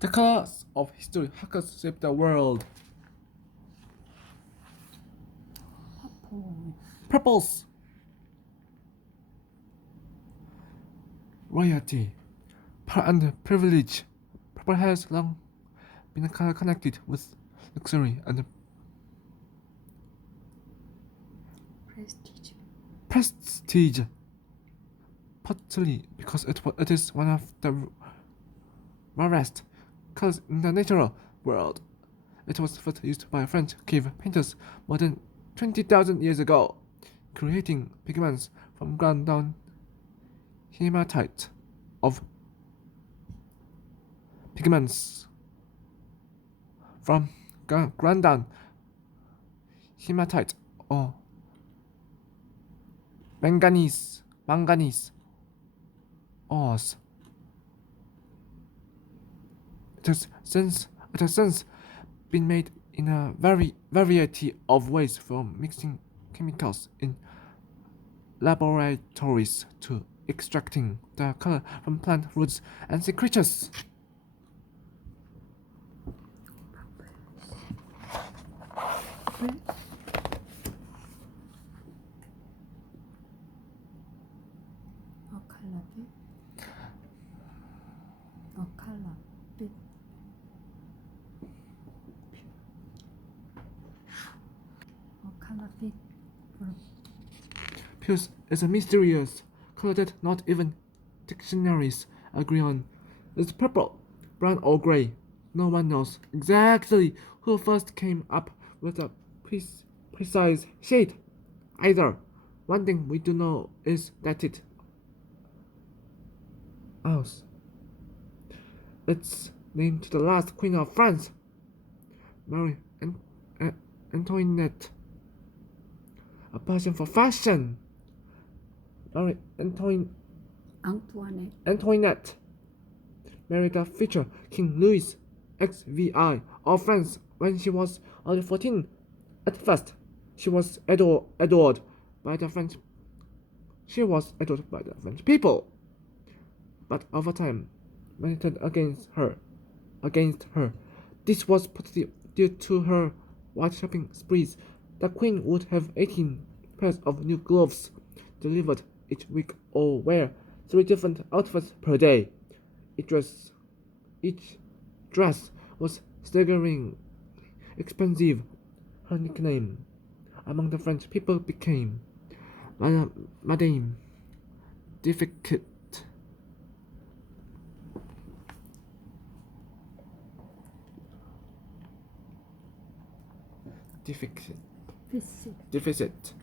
The colors of history have shaped the world. Purples. Royalty. Power and privilege. Purple has long been connected with luxury and prestige. Partly because it is one of the rarest colors in the natural world. It was first used by French cave painters more than 20,000 years ago, creating pigments from ground down hematite of pigments from ground down hematite or manganese ores. It has since been made in a variety of ways, from mixing chemicals in laboratories to extracting the color from plant roots and sea creatures. Puce is a mysterious color that not even dictionaries agree on. It's purple, brown, or gray. No one knows exactly who first came up with a precise shade either. One thing we do know is that it's named to the last queen of France, Marie Antoinette. A passion for fashion. Marie Antoinette married the future King Louis XVI of France when she was only 14. At first, she was adored by the French. She was adored by the French people, but over time, many turned against her. This was partly due to her wide shopping sprees. The queen would have 18 pairs of new clothes delivered each week or wear 3 different outfits per day. Each dress was staggeringly expensive. Her nickname among the French people became Madame Difficult. Deficit.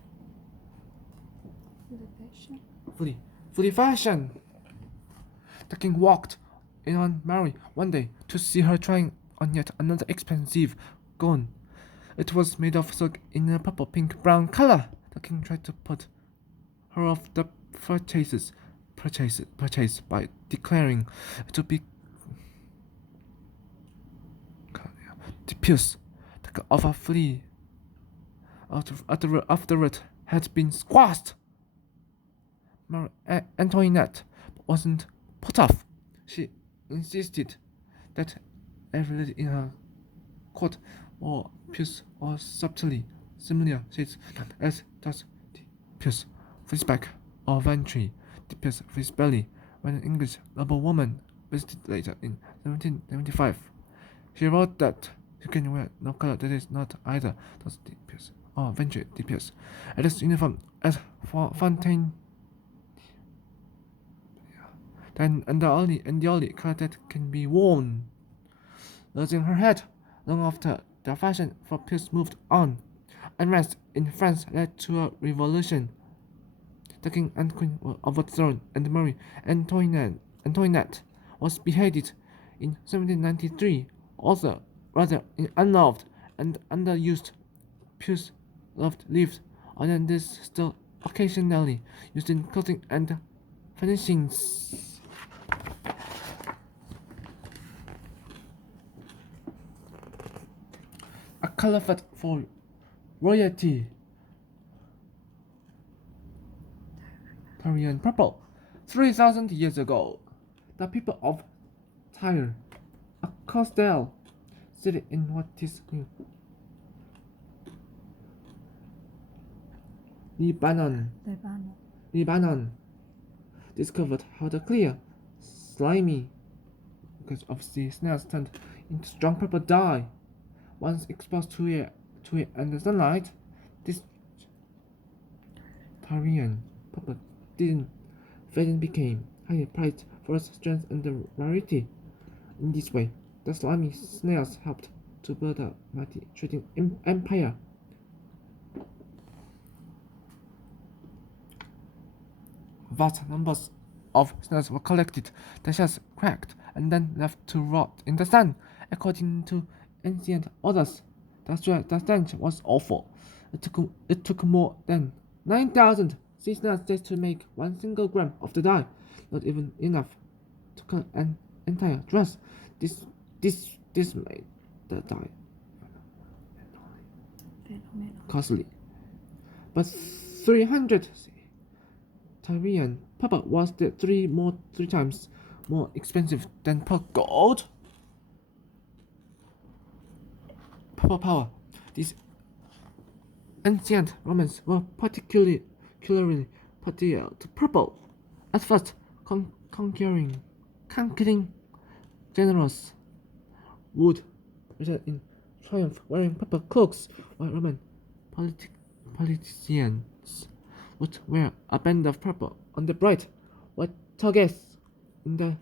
Fully fashion. The king walked in on Mary one day to see her trying on yet another expensive gown. It was made of silk in a purple, pink, brown color. The king tried to put her off the purchase by declaring it to be the piece of a flea afterward had been squashed. Marie Antoinette wasn't put off. She insisted that every lady in her court wore puce or subtly similar shades as does the puce for his back or ventre, the puce for his belly. When an English noblewoman visited later in 1775, she wrote that you can wear no color that is not either does the puce or ventre the puce. It is uniform as for Fontaine. And the only color that can be worn. Losing her head long after the fashion for puce moved on. Unrest in France led to a revolution. The king and queen were overthrown, and Marie Antoinette was beheaded in 1793. Also, rather unloved and underused, puce lived on and is still occasionally used in clothing and furnishings. A caliphate for royalty. Tyrian purple. 3,000 years ago, the people of Tyre, a Costell, city in what is Lebanon, discovered how the clear, slimy, because of the snails turned into strong purple dye. Once exposed to air and the sunlight, this Tyrian purple didn't fade and became highly prized for its strength and variety. In this way, the slimy snails helped to build a mighty trading empire. Vast numbers of snails were collected, the shells cracked, and then left to rot in the sun. According to ancient authors, the stench was awful. It took more than 9,000 sea snails days to make 1 single gram of the dye, not even enough to color an entire dress. This made the dye costly. But 300 Tyrian purple was three times more expensive than pure gold. Purple power. These ancient Romans were particularly partial to purple. At first, conquering generals would return in triumph wearing purple cloaks, while Roman politicians would wear a band of purple on the bright white togas. In the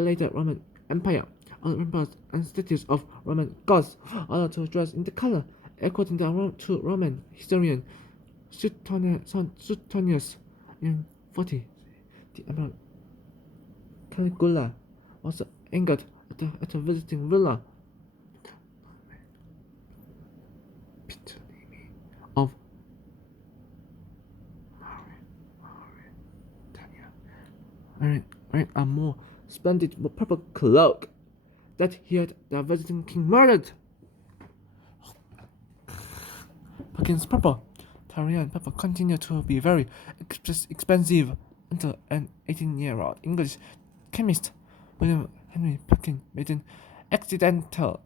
later Roman Empire, all temples and statues of Roman gods are allowed to dress in the color. According to Roman historian Suetonius in 40, the Emperor Caligula was angered at a visiting villa of wearing a more splendid purple cloak that he had the visiting king murdered. Perkins purple, Tyrian purple continued to be very expensive until an 18-year-old English chemist, William Henry Perkins, made an accidental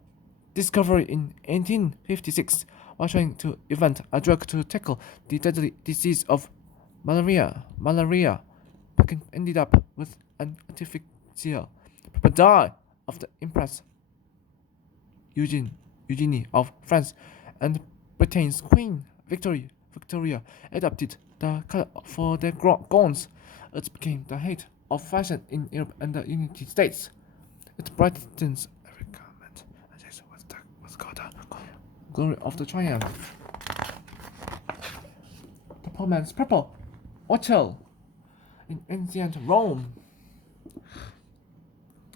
discovery in 1856 while trying to invent a drug to tackle the deadly disease of malaria. Perkins ended up with an artificial purple dye of the Empress Eugenie of France and Britain's Queen Victoria adopted the color for their gowns. It became the height of fashion in Europe and the United States. It brightens every garment, and this was called the glory of the triumph. The poor man's purple, ochre, in ancient Rome.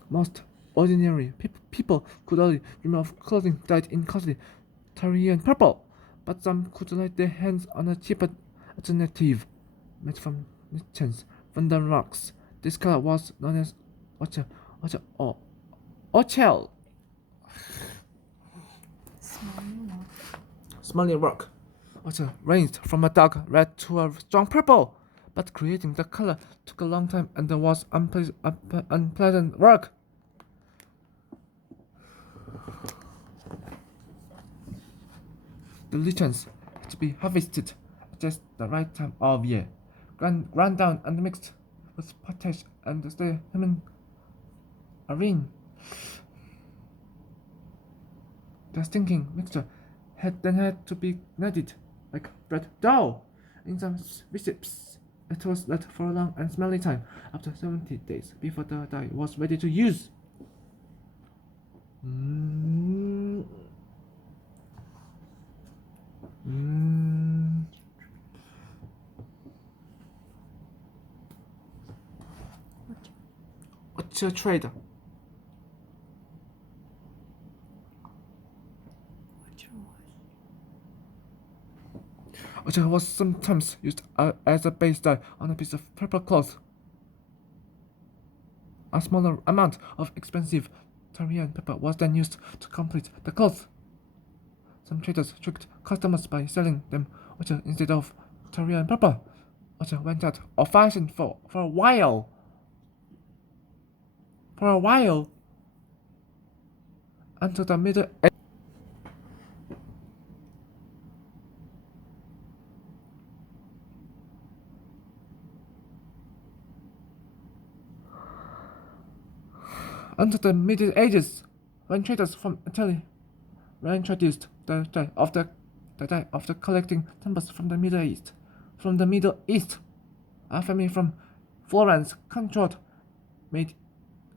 Most ordinary people could only dream of clothing dyed in costly Tyrian purple, but some could lay their hands on a cheaper alternative made from lichens from the rocks. This color was known as ochre. Smiling rock. Ochre ranged from a dark red to a strong purple, but creating the color took a long time and there was unpleasant work. The lichens had to be harvested at just the right time of year, ground down and mixed with potash and stay human arene. The stinking mixture had to be kneaded like bread dough in some recipes. It was left for a long and smelly time, up to 70 days, before the dye was ready to use. What's your trade? Ochre was sometimes used as a base dye on a piece of purple cloth. A smaller amount of expensive Tyrian purple was then used to complete the cloth. Some traders tricked customers by selling them ochre instead of Tyrian purple. Ochre went out of fashion for a while. until the Middle Until the Middle Ages, when traders from Italy were introduced, the day of the collecting temples from the Middle East. From the Middle East, a family from Florence controlled made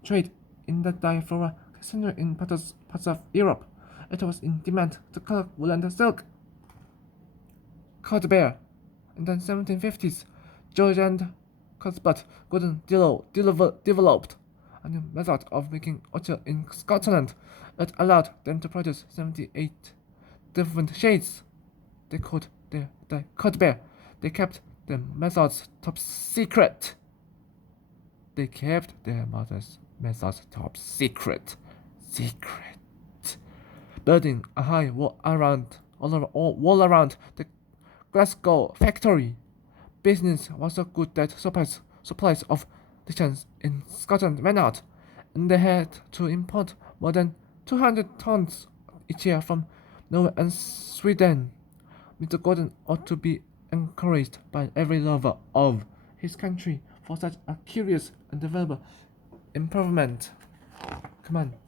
trade in the dye for a century in parts of Europe. It was in demand to collect wool and silk. Cuthbert in the 1750s, George and Cuthbert Gordon developed a new method of making oil in Scotland. It allowed them to produce 78 different shades. They called the Cuthbert. They kept the methods top secret. They kept their mother's methods top secret. Building a high wall around the Glasgow factory. Business was so good that supplies of diamonds in Scotland ran out, and they had to import more than 200 tons each year from Norway and Sweden. Mr. Gordon ought to be encouraged by every lover of his country for such a curious and developable improvement. Come on.